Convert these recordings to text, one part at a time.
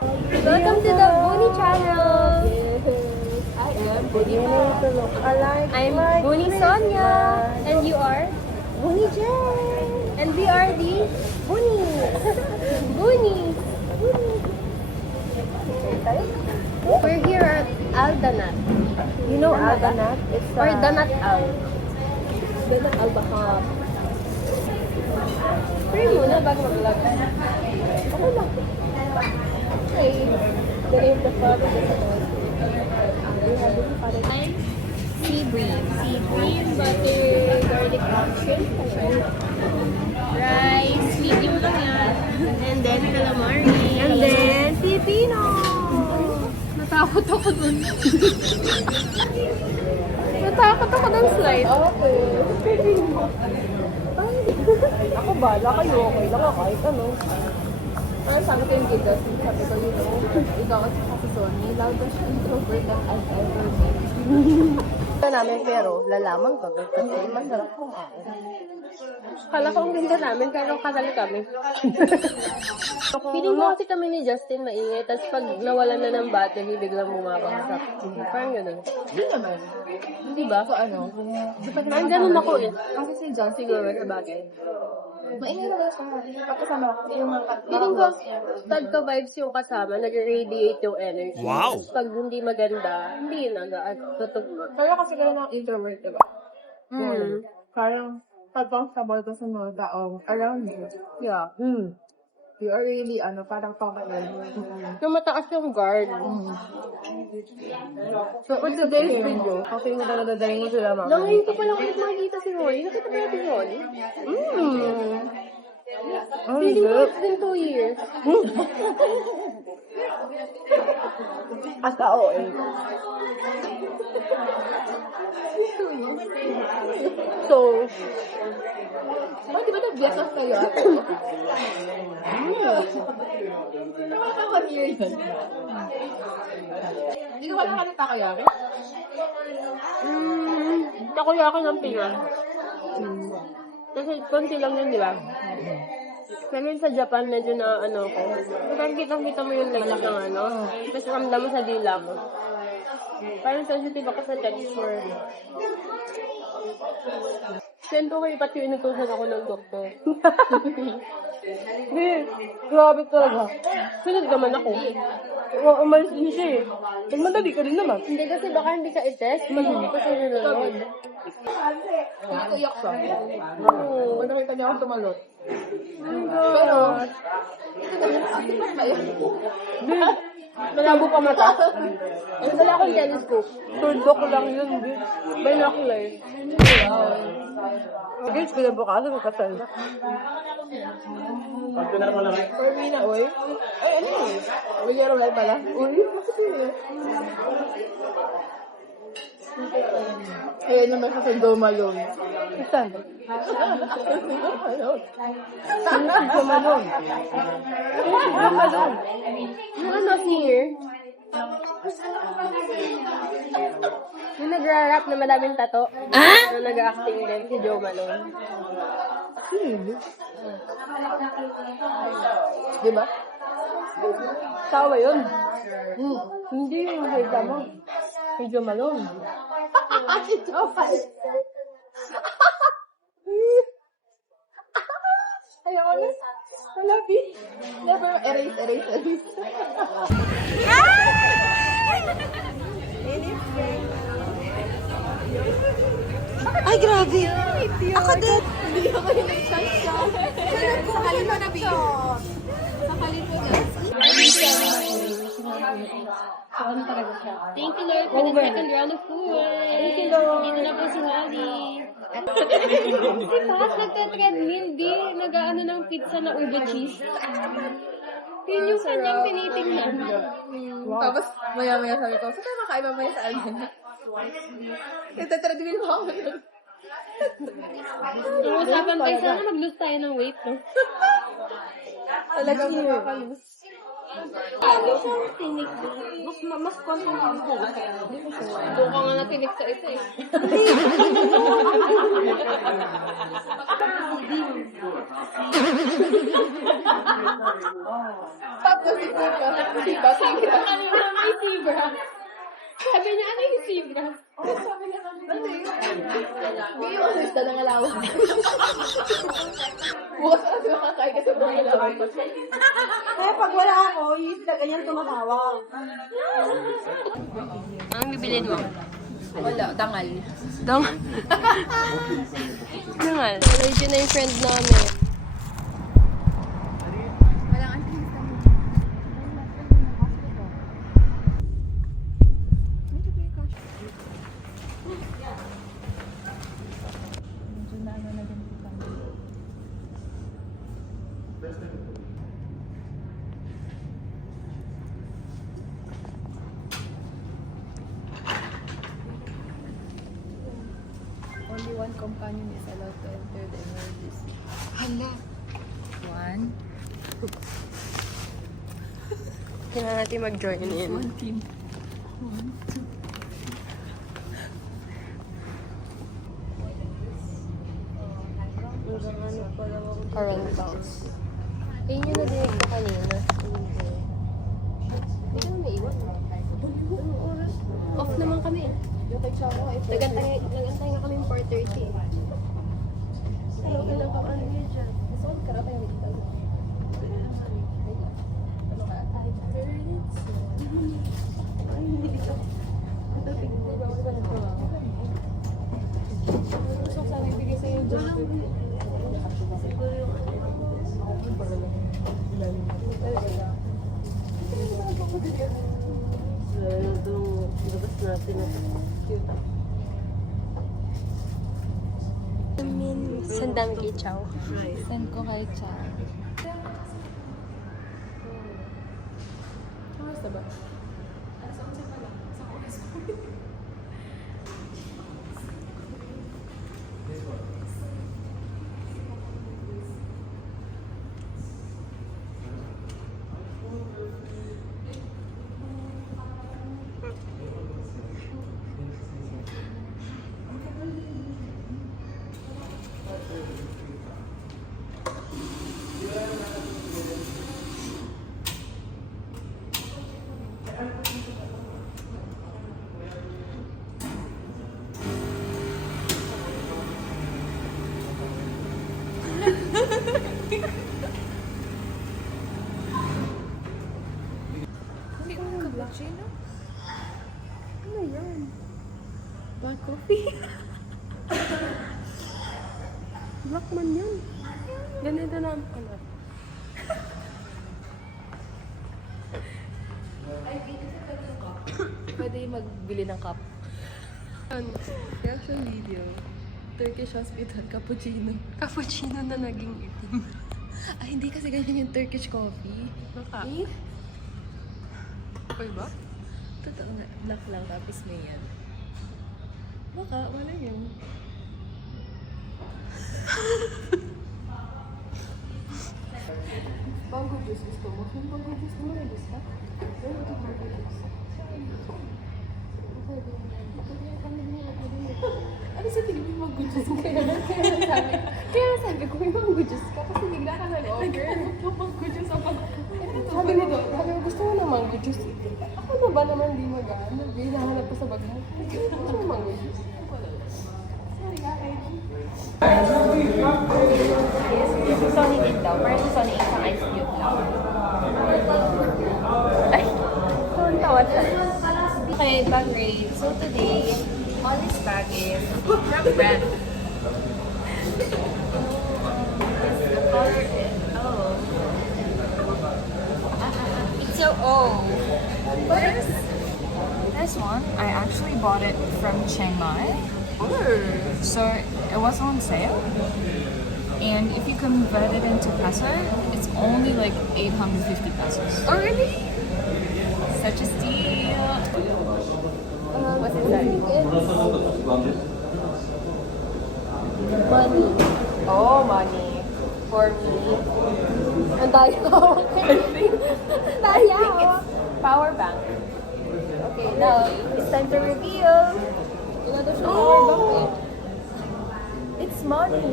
Welcome to the Booney channel. I am Booney. I'm Booney Sonia, and you are Booney Jen. and we are the Boonies. Boonies. We're here at Aldanat. You know Aldanat? It's Or Danat Al. Danat Al baka. Pray muna bago mag-vlog. Okay lang. Okay. The name of the father is we have this father. Sea breeze. Sea breeze, butter, garlic action. Rice, medium lang yan. And then calamari. And then Pipino. Natakot ako dun. Natakot ako dun slide. Okay. Ako bala kayo. Okay lang ako. Kahit ano. Sabi ko yung gigas. Sabi ko, you know, ikaw kasi Sonny, loudest introvert that I've ever met. Ito namin pero lalaman ko kasi masarap kung ako. Kala ko ang ganda namin, pero kasali kami. Feeling ko kasi kami ni Justin maingay, tapos pag nawalan na ng battery, biglang bumabagsak. Parang gano'n. Hindi naman. Di ba? So ano, Parang gano'n ako eh. kasi si John siguro sa bagay. Maingay naman siya. Pagkasama ko, yung mga Feeling ko, pag ka-vibes yung kasama, nag-radiate yung energy. Wow! Tapos pag hindi maganda, hindi na tutugma. Kaya kasi gano'n ng introvert, diba? Parang pag-comfortable ka sa mga tao around you. Yeah. You are really, parang pangalaman. Yung mataas yung guard. So, for today's video, okay mo talaga dahil mo sila mama. Ngayon ko palang ulit makikita si Roy. Nakita ba natin Roy? Feeling ko it's been 2 years. As tao eh. So, Di ba nag-bless off kayo? Nakaka-year yun. Hindi ko wala ka nagkakayari? takoyaki ng pingan. Kasi konti lang yun, di ba? Pero yun sa Japan, medyo na ko. Parang kitang-kita mo yung lalas ng tapos ramdam mo sa dila mo. Parang sensitive ako sa texture. Sento kayo pati inutusan ako ng doktor. Hindi. Grabe talaga. Sunod naman ako. Umalis din siya eh. Nagmadali ka rin naman. Hindi kasi baka hindi ka i-test, hindi ko siya nanonood. Nakaiyak siya. Oo. Kung nakita niya ako tumalot. Pero, malabo pa mata. Wala akong telescope. Turdo ko lang yun, bitch. Binoculars. Bitch, pinabukasan mo kasal. For me na, oy. Ay, ano yun? Magyaro live pala? Uy, masipin eh. Kaya naman sa Doma yun. Saan? Saan si Doma yun? Yung singer? Yung nagra-rap na madaming tato. Na nag-acting din, si Joe Malone. Diba? Sawa yun. Hindi yung haida mo. Si Joe Malone. Si Doma. Ayoko na. Malabi. Never erase. Ay, grabe. Ako din. Hindi ako yung chance siya. Sakalin mo na, Bio. Sakalin mo na. Thank you, Lord, for the second round of food. Thank you, Lord. Dito na po si Holly. Si Pat, nagka-treadmill, di. Nag-ano ng pizza na ubo cheese. Yun yung kanyang tinitingnan. Tapos, maya-maya sabi ko, saan tayo makaiba mo sa alin? Nagtatreadmill mo ako. Ang usapan tayo, sana mag-lose tayo ng weight, no? Talagang makakalus. Ano siyang tinig? Mas konti yung ko. Doon ka nga natinig sa isa eh. Tapos si Siba, Siba. May zebra. Sabi niya, ano yung zebra? Sabi niya kami, ano yun? Hindi yung ano, isa ng alawa. Bukas kasi makakain ka sa mga alawa. Kaya pag wala ako, yung isla ganyan tumatawa. Anong bibilin mo? Wala, dangal. Dong. Dangal. Medyo na yung friend namin. Walang anting kami. Medyo na ano na din kami. Only one companion is allowed to enter the emergency. Hala. One. Kailangan natin mag-join in. One team. One, two. Orientals. Ayun yung nadinig ko kanina. Hindi ka na may iwan. Anong oras? Off naman kami. Yung kay Charo, Nagantay nga kami yung 4:30. Hello, kailan ka ano yun dyan? Gusto ko karap yung dito. Ano ka? Ay, hindi ka. Ito, tignan mo. Bawal ka nagtrabaho. Gusto ko sana ibigay sa'yo yung dyan. Siguro yung ano. Itong labas natin na cute. Sandang kichaw. Send ko kay Charo. Kamusta ba? Hindi ko yung cappuccino. Ano yan? Black coffee? Black man yan. Ganito na ang ano. Pwede magbili ng cup. Ano? Reaction video. Turkish hospital, cappuccino. Cappuccino na naging itim. Ah, hindi kasi ganyan yung Turkish coffee. Baka. Eh? Okay ba? Totoo nga. Black lang, tapos may yan. Baka, wala yun. Mango juice gusto mo? Yung mango juice mo na gusto? Pero ito mango juice. Ano sa tingin mo yung mango juice? Kaya sabi ko yung mango juice ka kasi bigla ka nag-order. Yung mango juice ako. Sabi ko, gusto mo ng mango juice? Ako na ba naman di mag-ano? Hinahanap pa sa bagay. Gusto mo mango juice? Sony din daw. Parang Sony isang ice cube lang. Ay! Tawa siya. Okay, bag rate. So today, all this bag is from brand. The color is, it's so This one, I actually bought it from Chiang Mai. So it was on sale. And if you convert it into peso, it's only like 850 pesos. Oh, really? Such a steal. What's inside? Money. Oh, money. For me. Ang daya ako. I think it's power bank. Okay, now it's time to reveal. Inado siya power bank eh. It's money.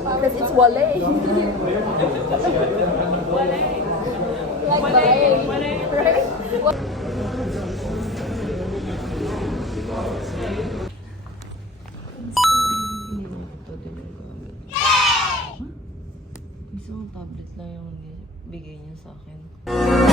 Because it's wallet. Like ballet. Right? Isang tablet lang yung bigay niya sa akin.